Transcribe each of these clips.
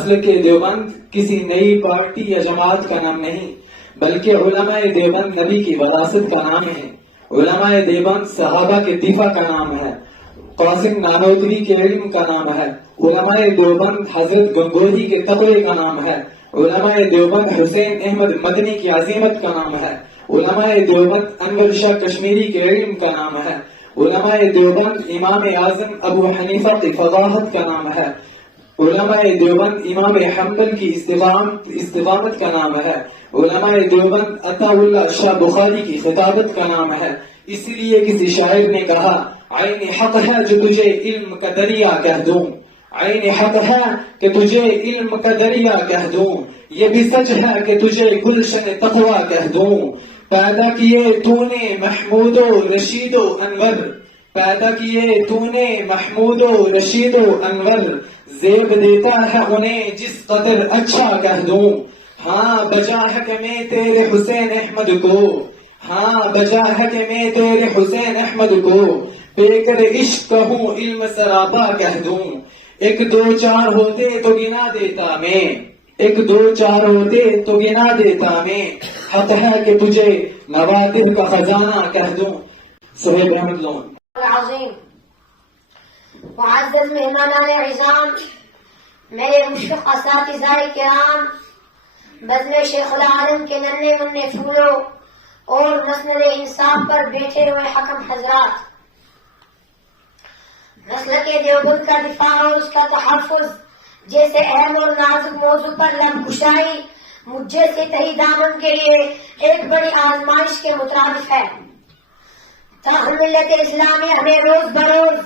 مسلک دیوبند کسی نئی پارٹی یا جماعت کا نام نہیں، بلکہ علماء دیوبند نبی کی وراثت کا نام ہے۔ علماء دیوبند صحابہ کے دفاع کا نام ہے، قاسم نانوتوی کے علم کا نام ہے۔ علماء دیوبند حضرت گنگوہی کے تقوی کا نام ہے۔ علماء دیوبند حسین احمد مدنی کی عظیمت کا نام ہے۔ علماء دیوبند انور شاہ کشمیری کے علم کا نام ہے۔ علماء دیوبند امام اعظم ابو حنیفہ کی فضاحت کا نام ہے۔ علماء دیوبند امام حنبل کی استقامت کا نام ہے۔ علماء دیوبند عطا اللہ شاہ بخاری کی خطابت کا نام ہے۔ اس لیے کسی شاعر نے کہا، عین حق ہے جو تجھے علم کا دریا کہہ دوں، عین حق ہے کہ تجھے علم کا دریا کہہ دوں، یہ بھی سچ ہے کہ تجھے گلشن تقوی کہہ دوں۔ پیدا کیے تو نے محمود و رشید و انور، پیدا کیے تو نے محمود و رشید و انور، زیب دیتا ہے انہیں جس قدر اچھا کہہ دوں۔ ہاں بجا ہے کہ میں تیرے حسین احمد کو، ہاں بجا ہے کہ میں تیرے حسین احمد کو بے کر عشق کہوں علم سرابا کہہ دوں۔ ایک دو چار ہوتے تو گنا دیتا میں، ایک دو چار ہوتے تو گنا دیتا میں، حق ہے کہ تجھے نوادر کا خزانہ کہہ دوں۔ صہیب احمد لون عظیم معزز مہمانان عظام، میرے مشفق اساتذہ کرام، بزم شیخ العالم کے ننھے منھے پھولوں اور مسند انصاف پر بیٹھے ہوئے حکم حضرات، مسلک دیوبند کا دفاع اور اس کا تحفظ جیسے اہم اور نازک موضوع پر لب کشائی مجھ جیسے تہی دامن کے لیے ایک بڑی آزمائش کے مترادف ہے۔ تاہم ملت اسلامی ہمیں روز بروز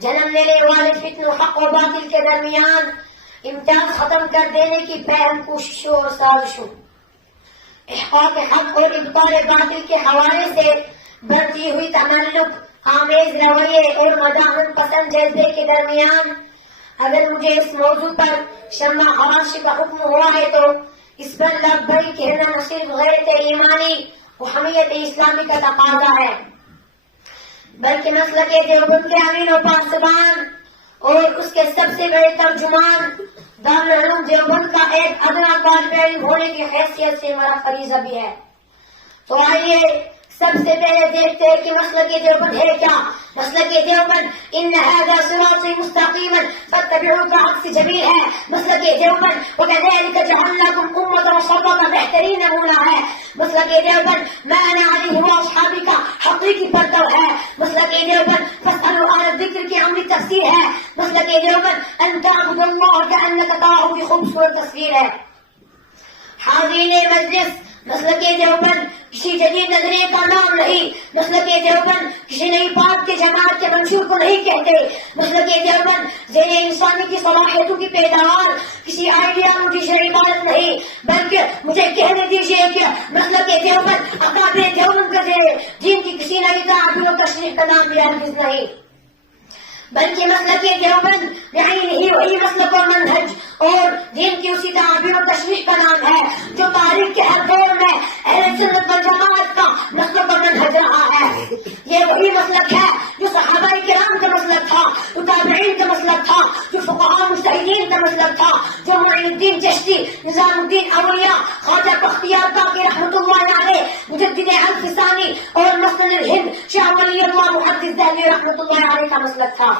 جنم لینے والے فتن و حق و باطل کے درمیان امتیاز ختم کر دینے کی پہم کوششوں اور سازشوں، احقاق حق اور ابطال باطل کے حوالے سے بڑھتی ہوئی تملق آمیز رویے اور مداحت پسند جذبے کے درمیان اگر مجھے اس موضوع پر شمع حواشی کا حکم ہوا ہے تو اس پر لب بڑی کہنا نہ صرف غیرت ایمانی و حمیت اسلامی کا تقاضا ہے، بلکہ مسلک دیوبند کے امین و پاسبان اور اس کے سب سے بڑے ترجمان دارالعلوم دیوبند کا ایک ادنا طالب علم ہونے کی حیثیت سے میرا فریضہ بھی ہے۔ تو آئیے سب سے پہلے دیکھتے ہیں کہ مسلک دیوبند ہے کیا۔ مسلک دیوبند ان هذا صراط مستقیما فاتبعوه کا عکس جمیل ہے۔ مسلک دیوبند وكذلك جعلناكم امة وسطا بہترین نمونہ ہے۔ مسلک دیوبند ما انا علیہ واصحابی کا حقیقی پرتو ہے۔ مسلک دیوبند فاسألوا اہل الذکر کی عملی تفسیر ہے۔ مسلک دیوبند ان تعبد اللہ كأنك تراه کی خوبصورت تصویر ہے۔ حاضرین مجلس، مسلک دیوبند کسی جدید نظریے کا نام نہیں، مسلک دیوبند کسی نئی بات کے جماعت کے منشور کو نہیں کہتے۔ مسلک دیوبند ذہن انسانی کی صلاحیتوں کی پیداوار کسی آئیڈیالوجی سے عبارت نہیں، بلکہ مجھے کہنے دیجیے کہ مسلک دیوبند اکابر دیوبند کا دین کی کسی نئی تعبیر و تشریح کا نام بھی ہرگز نہیں، بلکہ مسلک دیوبند بعینہ وہی مسلک و منہج اور دین کی اسی تعبیر و تشریح کا نام ہے جو تاریخ کے ہر دور میں اہل سنت والجماعت کا مسلک و منہج رہا ہے۔ یہ وہی مسلک ہے جو صحابہ کرام کا مسلک تھا، جو تابعین کا مسلک تھا، جو فقہاء مجتہدین کا مسلک تھا، جو معین الدین چشتی، نظام الدین اولیاء، خواجہ بختیار کاکی رحمۃ اللہ علیہ، مجدد الفسانی اور مسند الہند شاہ ولی اللہ محدث دہلوی رحمۃ اللہ علیہ کا مسلک تھا۔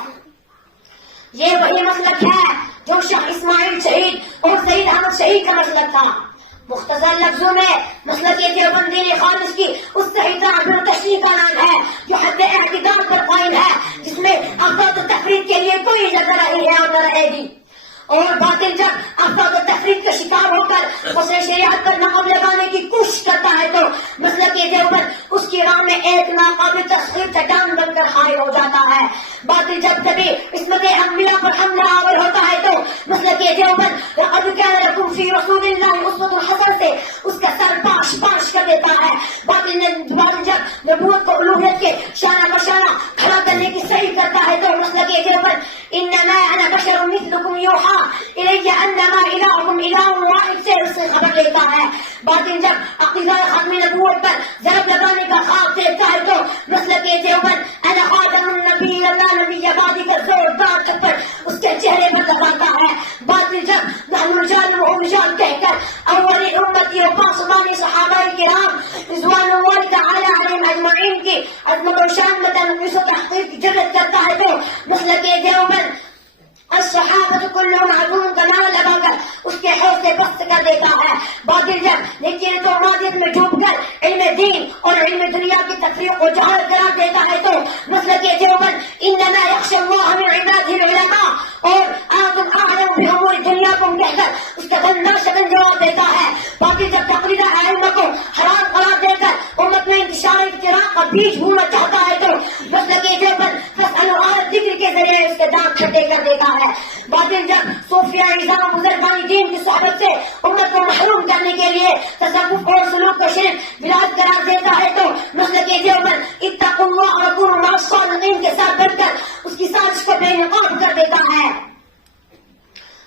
یہ وہی مسلک ہے جو شاہ اسماعیل شہید اور سید احمد شہید کا مسلک تھا۔ مختصر لفظوں میں مسلک دیوبند دین خالص کی اس صحیح تعبیر و تشریح کا نام ہے جو حد اعتدال پر قائم ہے، جس میں افراط و تفریط کے لیے کوئی جگہ نہیں ہے اور نہ رہے گی، اور باطل جب افراط و تفریط کا شکار ہو کر اسے شریعت پر نقب لگانے کی کوشش کرتا ہے تو مسلک دیوبند اس کی راہ میں ایک ناقابل تسخیر چٹان بن کر حائل ہو جاتا ہے۔ باطل جب کبھی عصمت انبیاء پر حملہ آور ہوتا ہے تو مسلک دیوبند لقد كان لكم في رسول الله اسوة حسنة سے اس کا سر پاش کر دیتا ہے۔ باطل جب نبوت کو الوہیت کے شانہ بشانہ کھڑا کرنے کی صحیح کرتا ہے تو مسلک دیوبند انما انا بشر مثلكم يوحى الي انما الهكم اله واحد سے سے خبر لیتا ہے. باطل جب عقیدہ ختم نبوت پر ضرب لگانے کا خواب دیکھتا ہے تو مسلک دیوبند انا خاتم النبی اللہ نبی آبادی کا زوردار چپڑ اس کے چہرے پر لگاتا ہے. باطل جب نحن رجال وہم کہہ کر اول امتی و پاسبانی صحابہ کرام رضوان اللہ تعالی علیہم اجمعین کی عظمت و شان میں تنقیص و تحقیر کی جرات کرتا ہے تو مسلک دیوبند الصحابہ کلہم عدو کا نعرہ لگا کر اس کے حوصلے پست کر دیتا ہے. باطل جب لیکن تو مادیت میں ڈوب کر علم دین اور علم دنیا کی تفریق کو جہل قرار دیتا ہے تو مسلک دیوبند انما یخشی اللہ من عباده العلماء اور انتم اعلم بامور دنیاکم کہہ کر اس کا بندہ شکن جواب دیتا ہے. باطل جب تقلید ائمہ کو حرام قرار دے کر امت میں انتشار افتراق کا بیج بونا چاہتا ہے تو مسلک دیوبند فاسألوا اہل الذکر کے ذریعے اس کے دانت کھٹے کر دیتا ہے. باطل جب صوفیہ نظام بزرگانی دین کی صحبت سے امت کو محروم کرنے کے لیے تصوف اور سلوک کو شرک بلاد قرار دیتا ہے تو مسلک دیوبند اتقوا اللہ وکونوا مع الصادقین کے ساتھ بڑھ کر اس کی سازش کو بے نقاب کر دیتا ہے.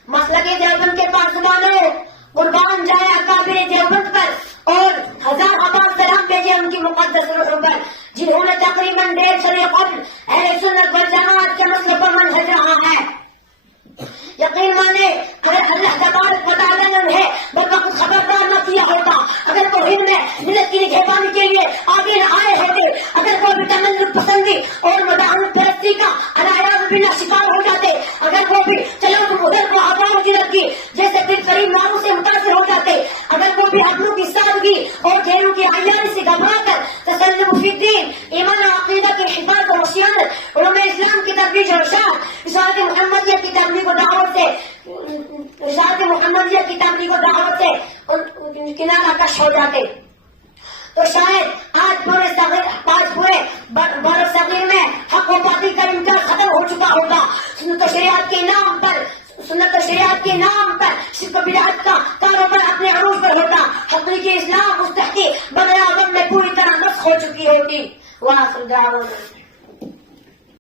مسلک دیوبند کے پاسبانوں قربان جائے اکابر دیوبند پر اور ہزار عباس سلام بھیجے ان کی مقدس روحوں پر جنہوں نے تقریباً 150 سال قبل اہل سنت والجماعت کے مسلک پر منہج رہا ہے. یقین مانے اگر اللہ تبارک و تعالیٰ نے انہیں بروقت خبردار نہ کیا ہوتا, اگر وہ ہند میں ملت کی نگہبانی کے لیے آگے نہ آئے ہوتے, اگر وہ بھی تملک پسندی اور مداحنت پرستی کا عنایات بنا شکار ہو جاتے, اگر وہ بھی چلو تم ادھر کو آباؤ جنت کی جیسے پھر قریب ناموں سے متاثر ہو جاتے, اگر وہ بھی عدلوں کی سادگی اور ڈھیروں کی عیاری سے گھبرا کر تسلم فی الدین ایمان و عقیدہ کی حفاظت و صیانت علوم اسلام کی ترویج اور اشاعت رسالت محمدیہ کی تبلیغ و دعوت سے رسالت محمدیہ کی تبلیغ و دعوت سے کنارہ کش ہو جاتے تو شاید آج پورے بر صغیر میں حق و باطل کا انکار ختم ہو چکا ہوگا. سنت و شریعت کے نام پر شرک و بدعت کا کاروبار اپنے عروج پر ہوتا, حقیقی اسلام مستحقی بغیر آدم میں پوری طرح نسخ ہو چکی ہوتی. وآخر دعوانا